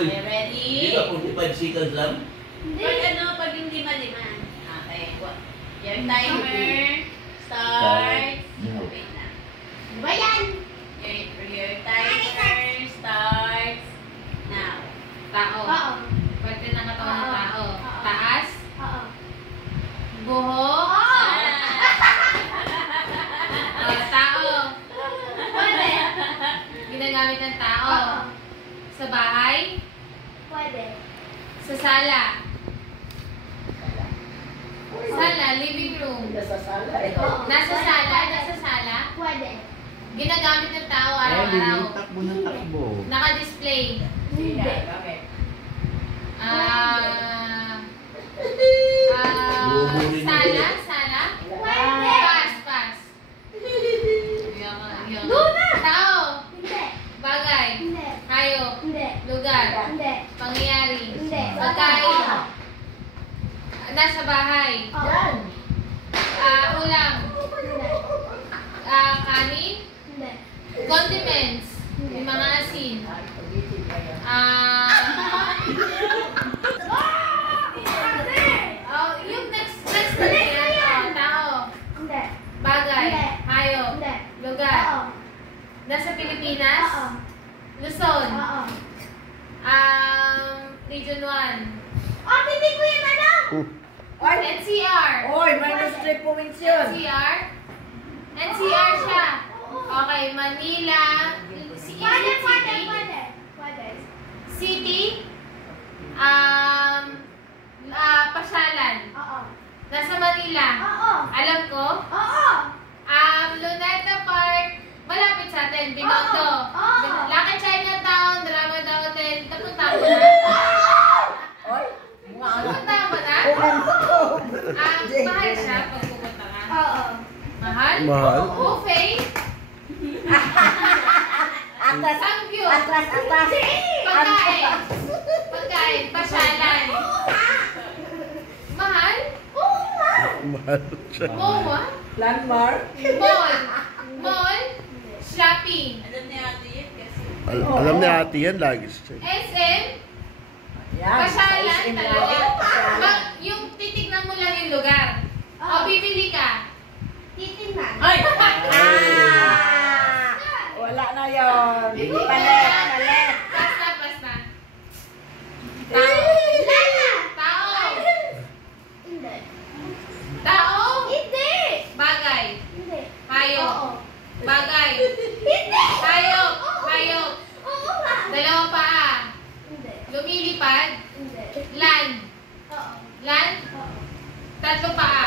Okay, ready? Di ba 45 seconds lang? Pag hindi malima. Okay. Your timer starts. Wait lang. Ba yan? Your timer starts now. Tao. Oo. Parte ng katawan ng tao. Taas. Oo. Buhok. Tao. Pwede. Ginagamit ng tao. Sa bahay. Pwede. Sa sala. Sala, living room. Nasa sala eh. Nasa sala, nasa sala. Pwede. Ginagamit ng tao Ay, araw-araw. takbo ng takbo. Naka-display. Hindi. Sala, sala. Pwede. Pass. Doon na. Tao. Hindi. Bagay. Hindi. Hayop. Hindi. Lugar. Hindi. Pangyayari. Hindi. Pagkain. Nasa bahay. Yan. Ulam. Hindi. Kanin. Hindi. Condiments. Yung mga asin. Yung next na yan. Tao. Hindi. Bagay. Hindi. Hayop. Hindi. Lugar. Oo. Nasa Pilipinas. Oo. Luzon. Oo. Region 1. Titig ko yun, ano? NCR. Oy, minus 3 points yun. NCR. NCR siya. Okay, Manila. Pwede. City. Pasyalan. Oo. Nasa Manila. Oo. Alam ko. Oo. Luneta Park. Malapit sa atin. Binondo. Oo. Lucky Chinatown. Drama Hotel. Napunta mo na. Oy, mga ano. Napunta mo na. Mahal siya pag pupunta ka. Oo. Mahal? Mahal. Buffet. Atlas. Samgyup. Atlas. Pagkain. Pasyalan. Mahal? Oo nga. Mahal siya. MOA? Landmark. Mall. Shopping. Alam niya ate yun kasi. Alam ni ate yan, lagi siya. SM. Yan. Pasyalan size talaga. Pasyalan. Yung titignan mo lang yung lugar. O bibili ka. Titingnan. Ay! Wala na yun. Palit. Basta. Tao. Hindi. Tao. Hindi. Bagay. Hindi. Hayop. Oo. Bagay. Hindi. Hayop. Oo nga. Dalawang paa. Hindi. Lumilipad. Hindi. Land. Oo. Land. Oo. Tatlo paa.